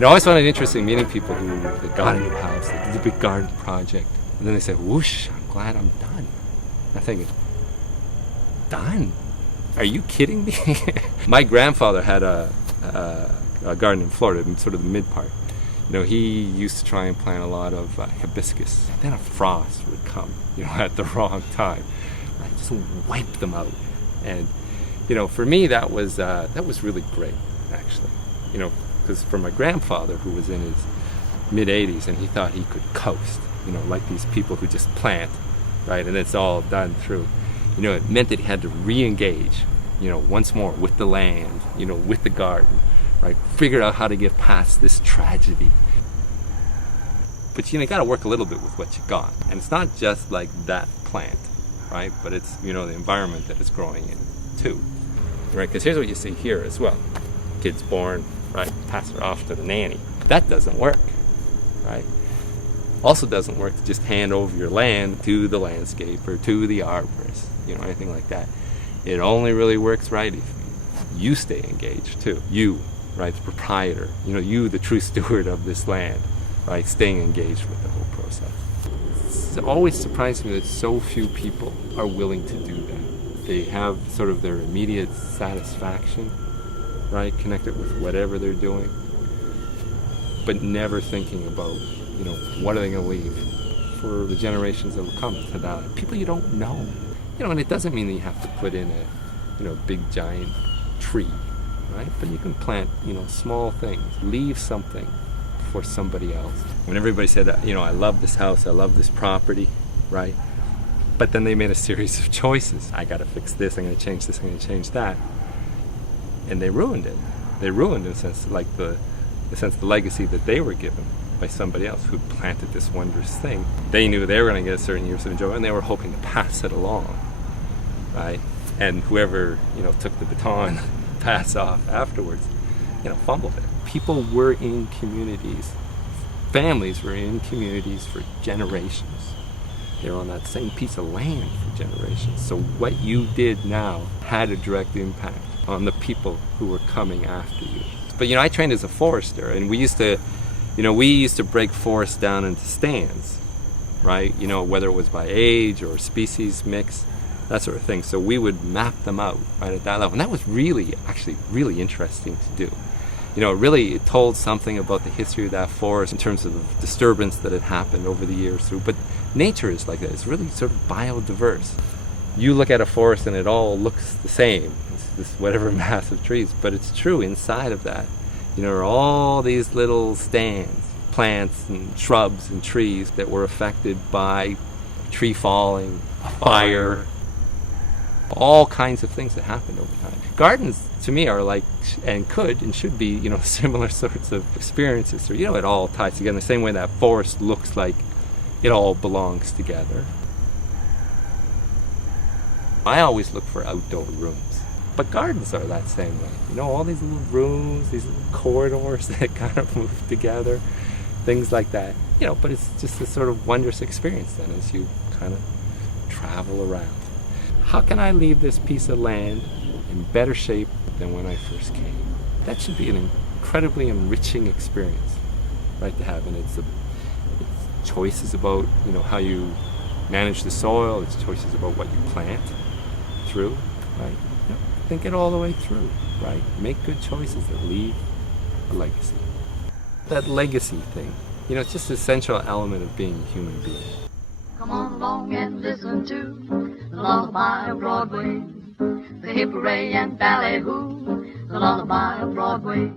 I always found it interesting meeting people who got a new house, they did a big garden project, and then they said, whoosh, I'm glad I'm done. I'm thinking, done? Are you kidding me? My grandfather had a garden in Florida, in sort of the mid part. He used to try and plant a lot of hibiscus. Then a frost would come, at the wrong time. I just wipe them out. And, for me, that was really great, actually. Because for my grandfather, who was in his mid-80s, and he thought he could coast, like these people who just plant, right, and it's all done through. It meant that he had to re-engage, once more with the land, with the garden, right, figure out how to get past this tragedy. But, you got to work a little bit with what you got. And it's not just like that plant, right, but it's, the environment that it's growing in, too, right, because here's what you see here as well. Kid's born, right, pass her off to the nanny. That doesn't work, right? Also doesn't work to just hand over your land to the landscaper, to the arborist, anything like that. It only really works right if you stay engaged too. You, right, the proprietor, you, the true steward of this land, right, staying engaged with the whole process. It's always surprised me that so few people are willing to do that. They have sort of their immediate satisfaction, right, connected with whatever they're doing, but never thinking about, what are they going to leave for the generations that will come to that. People you don't know. And it doesn't mean that you have to put in a, big giant tree, right? But you can plant, small things, leave something for somebody else. When everybody said, I love this house, I love this property, right? But then they made a series of choices. I got to fix this, I'm going to change this, I'm going to change that. And they ruined it. They ruined, in a sense, the legacy that they were given by somebody else who planted this wondrous thing. They knew they were going to get a certain years of enjoyment, and they were hoping to pass it along, right? And whoever, took the baton, pass off afterwards, fumbled it. People were in communities, families were in communities for generations. They were on that same piece of land for generations. So what you did now had a direct impact on the people who were coming after you. But I trained as a forester, and we used to break forests down into stands, right? Whether it was by age or species mix, that sort of thing. So we would map them out right at that level, and that was really interesting to do. It told something about the history of that forest in terms of the disturbance that had happened over the years through. But nature is like that. It's really sort of biodiverse. You look at a forest and it all looks the same. It's this whatever mass of trees, but it's true inside of that. There are all these little stands, plants and shrubs and trees that were affected by tree falling, fire, all kinds of things that happened over time. Gardens, to me, are like, and could and should be, similar sorts of experiences. So, it all ties together in the same way that forest looks like it all belongs together. I always look for outdoor rooms. But gardens are that same way. All these little rooms, these little corridors that kind of move together, things like that. But it's just this sort of wondrous experience then as you kind of travel around. How can I leave this piece of land in better shape than when I first came? That should be an incredibly enriching experience, right, to have. And it's choices about, how you manage the soil. It's choices about what you plant through, right? Think it all the way through, right? Make good choices that leave a legacy. That legacy thing, it's just an essential element of being a human being. Come on along and listen to the lullaby of Broadway, the hip hooray and ballet hoo, the lullaby of Broadway.